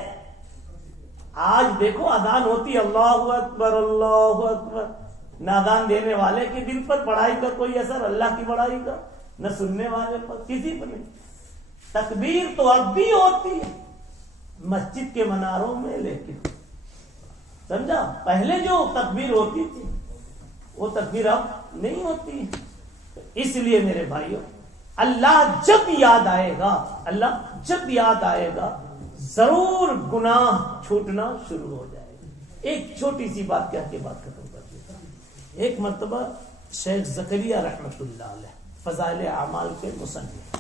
آج دیکھو اذان ہوتی اللہ اکبر اللہ اکبر, نہ اذان دینے والے کے دل پر پڑھائی کا کوئی اثر, اللہ کی پڑھائی کا, نہ سننے والے پر, کسی پر نہیں. تکبیر تو اب بھی ہوتی ہے مسجد کے مناروں میں, لیکن سمجھا پہلے جو تکبیر ہوتی تھی وہ تکبیر اب نہیں ہوتی. اس لیے میرے بھائیوں, اللہ جب یاد آئے گا, اللہ جب یاد آئے گا ضرور گناہ چھوٹنا شروع ہو جائے گا. ایک چھوٹی سی بات کہہ کے بات ختم کر دیتا ہوں. ایک مرتبہ شیخ زکریا رحمت اللہ علیہ فضائل اعمال کے مصنف,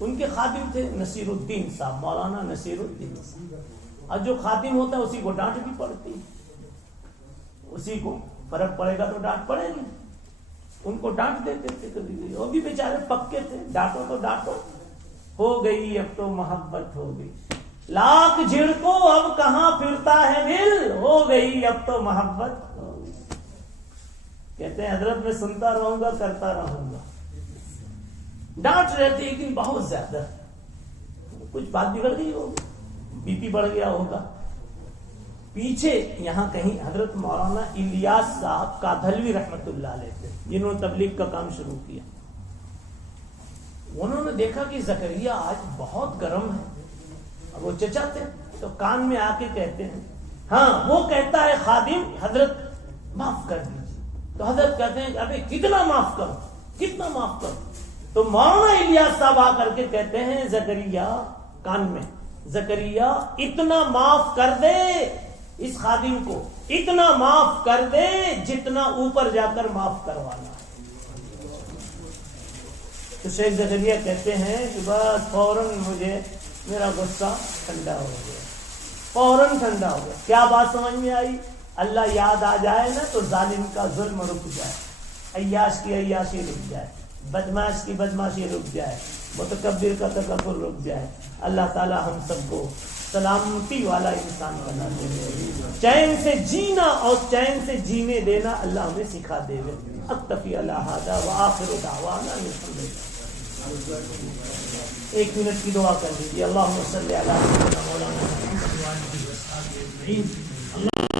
ان کے خادم تھے نصیر الدین صاحب, مولانا نصیر الدین صاحب. اور جو خادم ہوتا ہے اسی کو ڈانٹ بھی پڑتی, اسی کو فرق پڑے گا تو ڈانٹ پڑے گی. ان کو ڈانٹ دیتے تھے کبھی, وہ بھی بیچارے پکے تھے, ڈانٹو تو ڈانٹو. ہو گئی اب تو محبت ہو گئی, لاکھ جھڑکو اب کہاں پھرتا ہے دل, ہو گئی اب تو محبت ہو گئی. کہتے ہیں حضرت میں سنتا رہوں گا کرتا رہوں گا. ڈانٹ رہے تھے لیکن بہت زیادہ, کچھ بات بگڑ گئی ہوگی, بی پی بڑھ گیا ہوگا. پیچھے یہاں کہیں حضرت مولانا الیاس صاحب کادھلوی رحمت اللہ علیہ تھے, جنہوں نے تبلیغ کا کام شروع کیا. انہوں نے دیکھا کہ زکریا آج بہت گرم ہے. اب وہ چچا تھے تو کان میں آ کے کہتے ہیں, ہاں وہ کہتا ہے خادم حضرت معاف کر دیجیے. تو حضرت کہتے ہیں ابے کتنا معاف کرو, کتنا معاف کرو. تو مولانا الیاس صاحب آ کر کے کہتے ہیں زکریا کان میں, زکریا اتنا معاف کر دے اس خادم کو, اتنا معاف کر دے جتنا اوپر جا کر معاف کروانا ہے. تو شیخ زکریا کہتے ہیں کہ بس فوراً مجھے میرا غصہ ٹھنڈا ہو گیا, فوراً ٹھنڈا ہو گیا. کیا بات سمجھ میں آئی؟ اللہ یاد آ جائے نا تو ظالم کا ظلم رک جائے, عیاش کی عیاشی رک جائے, بدماش کی بدماشی رک جائے, متکبر کا تکبر رک جائے. اللہ تعالی ہم سب کو سلامتی والا انسان بنا دے. چین سے جینا اور چین سے جینے دینا اللہ ہمیں سکھا دے. اکتفی علی ھذا وآخر دعوانا الحمدللہ. 1 منٹ کی دعا کر لیجیے. اللہم صلی علی سیدنا مولانا محمد وعلی آلہ وصحبہ اجمعین.